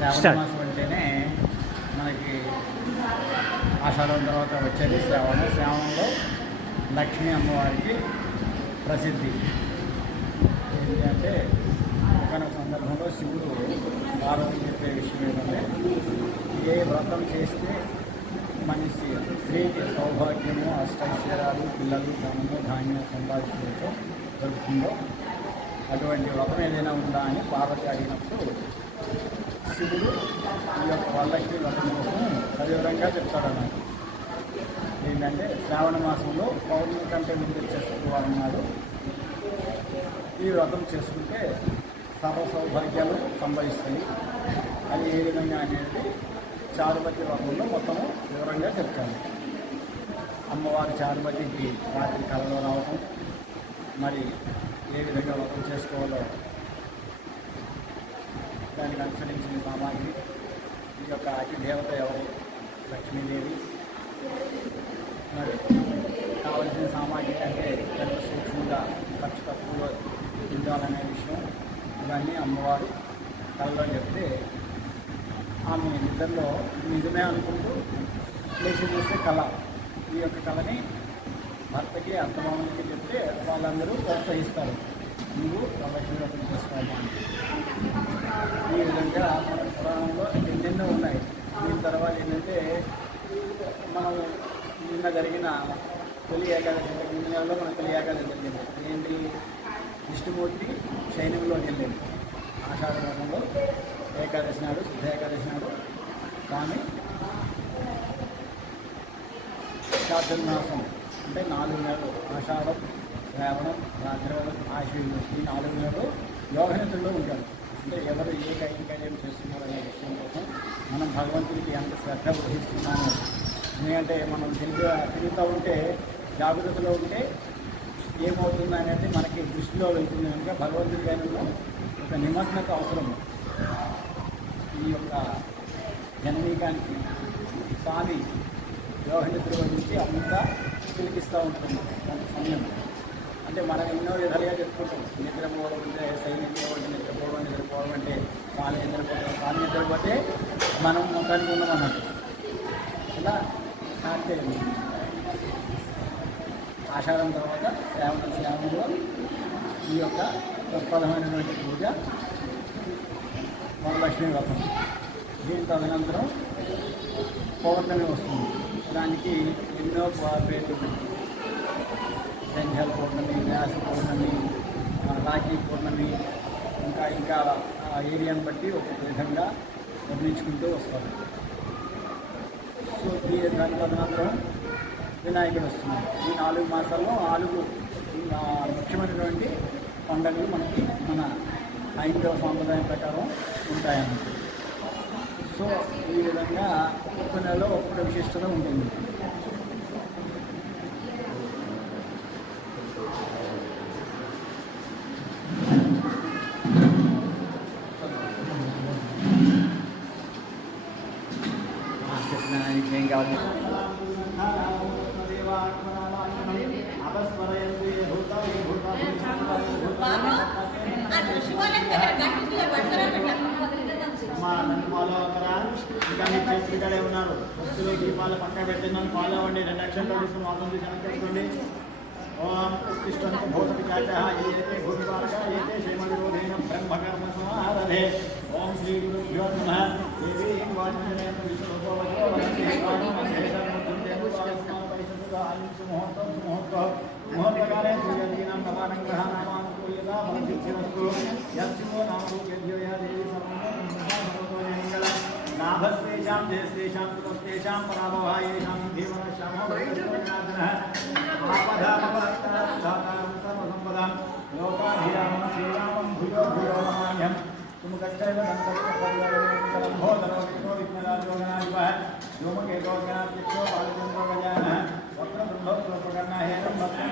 శ్రావణ మాసం అంటేనే మనకి ఆషాఢం తర్వాత వచ్చేది శ్రావణంలో లక్ష్మీ అమ్మవారికి ప్రసిద్ధి. ఏంటి అంటే ఒకనొక సందర్భంలో శివుడు పార్వతి చెప్పే విషయం ఏంటంటే, ఏ వ్రతం చేస్తే మనిషి స్త్రీకి సౌభాగ్యము, అష్టైశ్వర్యాలు, పిల్లలు, ధనము, ధాన్యం సంపాదించడంతో దొరుకుతుందో అటువంటి వ్రతం ఏదైనా ఉందా అని పార్వతి అడిగినప్పుడు శివుడు ఈ యొక్క వరలక్ష్మి వ్రతం కోసం సవివరంగా చెప్తాడన్నమాట. ఏంటంటే శ్రావణ మాసంలో పౌర్ణమి కంటే ముందు వచ్చే శుక్రవారం నాడు ఈ వ్రతం చేసుకుంటే సర్వ సౌభాగ్యాలు సంభవిస్తాయి. అది ఏ విధంగా అనేది చారుమతి వ్రతంలో మొత్తము వివరంగా చెప్తాను. అమ్మవారి చారుమతికి రాత్రి కలలో రావటం, మరి ఏ విధంగా వ్రతం చేసుకోవాలో దానికి అనుసరించిన సామాగ్రి, ఈ యొక్క అతి దేవత ఎవరు, లక్ష్మీదేవి, మరి కావలసిన సామాగ్రి అంటే ఎంత సూక్ష్మంగా ఖర్చు తక్కువలో ఉండాలనే విషయం ఇవన్నీ అమ్మవారు కళలో చెప్తే ఆమె నిద్రలో నిజమే అనుకుంటూ లేచి చూస్తే కళ. ఈ యొక్క కళని భర్తకి అత్తమామలకి చెప్తే వాళ్ళందరూ ప్రోత్సహిస్తారు, నువ్వు వరలక్ష్మి వ్రతం చేసుకోవాలి అని. ఈ విధంగా మన పురాణంలో ఎన్నెన్నో ఉన్నాయి. దీని తర్వాత ఏంటంటే మనం నిన్న జరిగిన తొలి ఏకాదశి, ముందు నెలలో మన తొలి ఏకాదశి జరిగింది. ఏంటి, విష్ణుమూర్తి శయనంలోకి వెళ్ళింది. ఆషాఢ మాసంలో ఏకాదశి నాడు, శుద్ధ ఏకాదశి నాడు స్వామి చాతుర్మాసం అంటే 4 నెలలు, ఆషాఢం, శ్రావణం, భాద్రపదం, ఆశ్వయుజం, ఈ 4 నెలలు యోగనిద్రలో ఉంటారు. అంటే ఎవరు ఏ కైంకర్యం చేస్తున్నారు అనే విషయం కోసం మనం భగవంతుడికి ఎంత శ్రద్ధ వహిస్తున్నాము. ఎందుకంటే మనం తిరుగుతూ ఉంటే, జాగ్రత్తలో ఉంటే ఏమవుతుంది అనేది మనకి దృష్టిలో వెళ్తుంది. కనుక భగవంతుడి పైన ఒక నిమగ్నత అవసరము. ఈ యొక్క జననీకానికి స్వామి యోగనిద్ర నుంచి అంతా పిలిపిస్తూ ఉంటుంది కొంత సమయం. అంటే మనం ఎన్నో విధాలుగా చెప్పుకుంటాం, నిద్రపోవడం అంటే నిద్రపోవడం అంటే స్వామి నిద్రపోవడం, స్వామి నిద్రపోతే మనం మొత్తానికి ఉన్నాం అన్నట్టు. ఇలా అంటే ఆషాఢం తర్వాత శ్రావణంలో ఈ యొక్క ప్రధానమైనటువంటి పూజ వరలక్ష్మి వ్రతం. దీని తదనంతరం పౌర్ణమి వస్తుంది. దానికి ఎన్నో పేర్లు ఉన్నాయి. జంజాల పౌర్ణమి, వ్యాస పౌర్ణమి, రాఖీ పౌర్ణమి, ఇంకా ఏరియాని బట్టి ఒక్కొక్క విధంగా వర్ణించుకుంటూ వస్తారు. సో దాని తదనంతరం వినాయకుడు వస్తున్నాడు. ఈ 4 మాసాల్లో 4 ముఖ్యమైనటువంటి పండుగలు మనకి మన హైందవ సాంప్రదాయం ప్రకారం ఉంటాయన్నమాట. సో ఈ విధంగా ఒక్కొక్క నెలలో ఒక్కొక్క విశిష్టత ఉంటుంది. ఏం కావాలి ఇక్కడే ఉన్నారు. భక్తులు దీపాలు పక్కన పెట్టిందని ఫాలో అవ్వండి. 2 లక్షల్లో తీసుకుని మోసం తీసి అనుకోండి. ఓం ఉత్తిష్టంతు భూతపిశాచః ఏతే భూమిపాలక ఏతే శ్రీమద్రోధేన బ్రహ్మకర్మ సమారభే. ఓం శ్రీ గురుభ్యో నమః. దేవీ వాచనేన విశ్వోపవచో వదంతి ముహూర్తకాలే సూర్యదీనాం నవానం గ్రహానామానుకూల్యతా ఫలసిద్ధిరస్తు. యస్యో నామరూపేభ్యో యా దేవీ నాభస్తేషాం జయస్తేషాం కుతస్తేషాం పరాభవాయేషాం ధీమనశ్యామో భక్తజనార్దనః ఆపదామపహర్తారం ధాతారం సర్వసంపదాం లోకాభిరామం శ్రీరామం భూయో భూయో నమామ్యహం. సుముఖశ్చైవ దంతరికపరివారవేంకలంబోధరో విఘ్నరాజోగణాధిపः ధూమకేతోజ్ఞాత్యక్షో బాలచంద్రో గజానः వక్రతుండో స్వప్రకర్ణ హేరం భక్తం